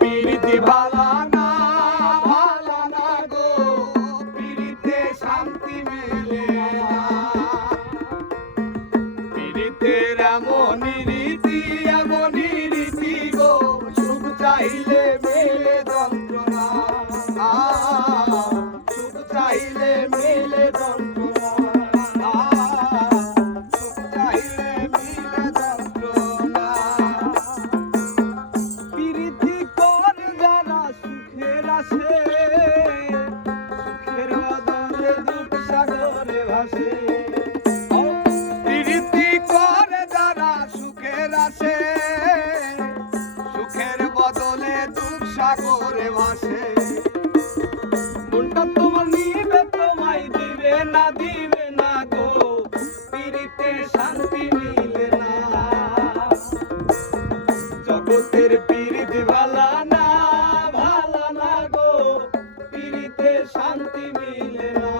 পিরিতি ভালা না গো, পিরিতে শান্তি মেলে না। পিরিতের এমনই রীতি গো, সুখ চাইলে মেলে যন্ত্রণা, সুখ চাইলে মেলে যন্ত্রণা, সুখ চাইলে মেলে যন্ত্রণা। পিরিতি কর যারা সুখের আসে, সুখের বদলে দুঃখ সাগরে ভাসে। পিরিতি করে যারা সুখের আসে, সুখের বদলে দুঃখ সাগরে ভাসে। মনটা তোমার নিবে তোমায় দিবে না গো, পিরিতে শান্তি মিলে না। জগতের পিরিতি ভালা না গো, পিরিতে শান্তি মিলে না।